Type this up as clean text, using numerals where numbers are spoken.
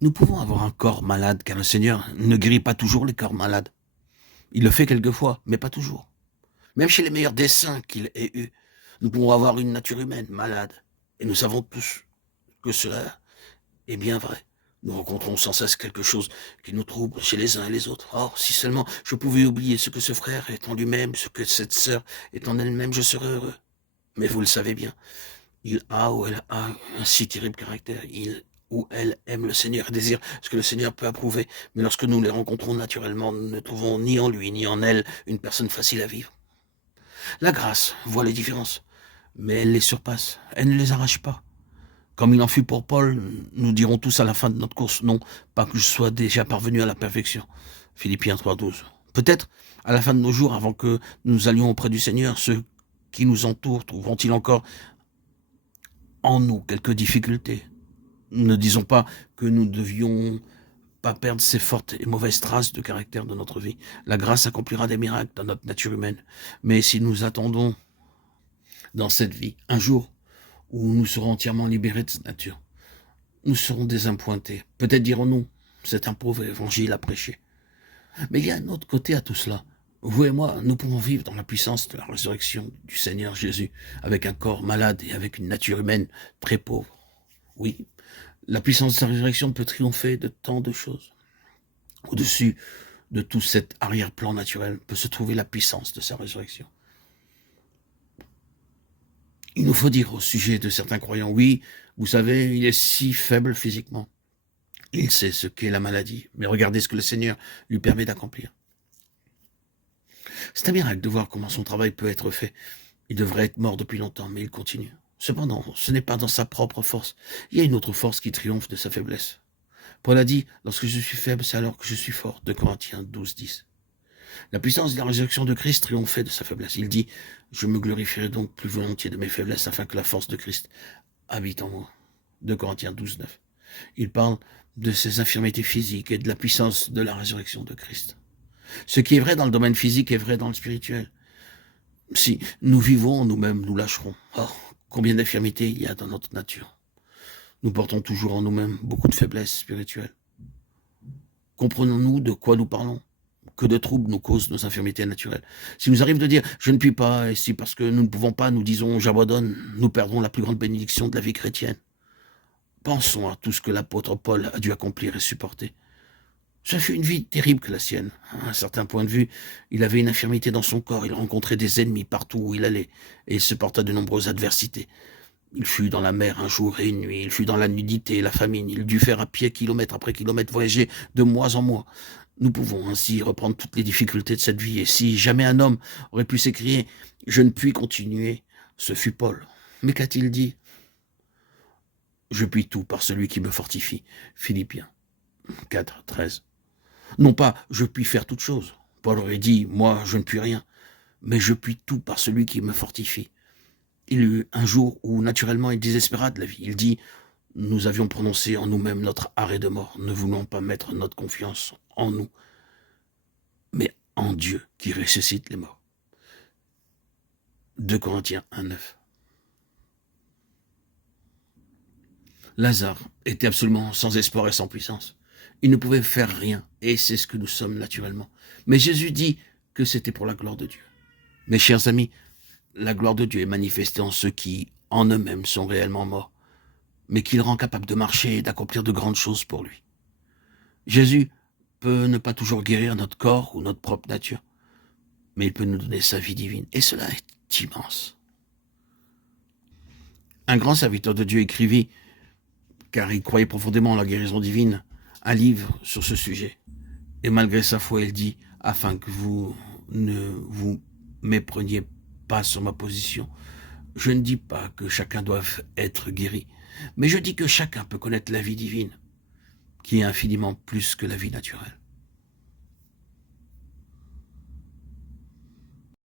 Nous pouvons avoir un corps malade, car le Seigneur ne guérit pas toujours les corps malades. Il le fait quelquefois, mais pas toujours. Même chez les meilleurs des saints qu'il ait eus, nous pouvons avoir une nature humaine malade. Et nous savons tous que cela est bien vrai. Nous rencontrons sans cesse quelque chose qui nous trouble chez les uns et les autres. Oh, si seulement je pouvais oublier ce que ce frère est en lui-même, ce que cette sœur est en elle-même, je serais heureux. Mais vous le savez bien, il a ou elle a un si terrible caractère. Il ou elle aime le Seigneur et désire ce que le Seigneur peut approuver. Mais lorsque nous les rencontrons naturellement, nous ne trouvons ni en lui ni en elle une personne facile à vivre. La grâce voit les différences, mais elle les surpasse. Elle ne les arrache pas. Comme il en fut pour Paul, nous dirons tous à la fin de notre course, non, pas que je sois déjà parvenu à la perfection. Philippiens 3,12. Peut-être, à la fin de nos jours, avant que nous allions auprès du Seigneur, ceux qui nous entourent trouveront-ils encore en nous quelques difficultés. Ne disons pas que nous devions pas perdre ces fortes et mauvaises traces de caractère de notre vie. La grâce accomplira des miracles dans notre nature humaine. Mais si nous attendons dans cette vie un jour où nous serons entièrement libérés de cette nature, nous serons désappointés. Peut-être dirons-nous, c'est un pauvre évangile à prêcher. Mais il y a un autre côté à tout cela. Vous et moi, nous pouvons vivre dans la puissance de la résurrection du Seigneur Jésus, avec un corps malade et avec une nature humaine très pauvre. Oui, la puissance de sa résurrection peut triompher de tant de choses. Au-dessus de tout cet arrière-plan naturel peut se trouver la puissance de sa résurrection. Il nous faut dire au sujet de certains croyants, oui, vous savez, il est si faible physiquement. Il sait ce qu'est la maladie, mais regardez ce que le Seigneur lui permet d'accomplir. C'est un miracle de voir comment son travail peut être fait. Il devrait être mort depuis longtemps, mais il continue. Cependant, ce n'est pas dans sa propre force. Il y a une autre force qui triomphe de sa faiblesse. Paul a dit, lorsque je suis faible, c'est alors que je suis fort. 2 Corinthiens 12:10. La puissance de la résurrection de Christ triomphait de sa faiblesse. Il dit, je me glorifierai donc plus volontiers de mes faiblesses afin que la force de Christ habite en moi. 2 Corinthiens 12:9. Il parle de ses infirmités physiques et de la puissance de la résurrection de Christ. Ce qui est vrai dans le domaine physique est vrai dans le spirituel. Si nous vivons, nous-mêmes nous lâcherons. Oh, combien d'infirmités il y a dans notre nature. Nous portons toujours en nous-mêmes beaucoup de faiblesses spirituelles. Comprenons-nous de quoi nous parlons? Que de troubles nous causent nos infirmités naturelles. Si nous arrive de dire « je ne puis pas », et si parce que nous ne pouvons pas, nous disons « j'abandonne », nous perdrons la plus grande bénédiction de la vie chrétienne. Pensons à tout ce que l'apôtre Paul a dû accomplir et supporter. Ce fut une vie terrible que la sienne. À un certain point de vue, il avait une infirmité dans son corps, il rencontrait des ennemis partout où il allait, et il se porta de nombreuses adversités. Il fut dans la mer un jour et une nuit, il fut dans la nudité et la famine, il dut faire à pied kilomètre après kilomètre, voyager de mois en mois. Nous pouvons ainsi reprendre toutes les difficultés de cette vie, et si jamais un homme aurait pu s'écrier « je ne puis continuer », ce fut Paul. Mais qu'a-t-il dit? « Je puis tout par celui qui me fortifie ». Philippiens 4:13. Non pas « je puis faire toutes choses ». Paul aurait dit « moi je ne puis rien », mais « je puis tout par celui qui me fortifie ». Il eut un jour où naturellement il désespéra de la vie. Il dit « nous avions prononcé en nous-mêmes notre arrêt de mort, ne voulant pas mettre notre confiance en nous, mais en Dieu qui ressuscite les morts ». 2 Corinthiens 1:9. Lazare était absolument sans espoir et sans puissance. Il ne pouvait faire rien, et c'est ce que nous sommes naturellement. Mais Jésus dit que c'était pour la gloire de Dieu. Mes chers amis, la gloire de Dieu est manifestée en ceux qui, en eux-mêmes, sont réellement morts, mais qu'il rend capable de marcher et d'accomplir de grandes choses pour lui. Jésus peut ne pas toujours guérir notre corps ou notre propre nature, mais il peut nous donner sa vie divine, et cela est immense. Un grand serviteur de Dieu écrivit, car il croyait profondément en la guérison divine, un livre sur ce sujet. Et malgré sa foi, il dit, afin que vous ne vous mépreniez pas sur ma position, je ne dis pas que chacun doive être guéri, mais je dis que chacun peut connaître la vie divine, qui est infiniment plus que la vie naturelle.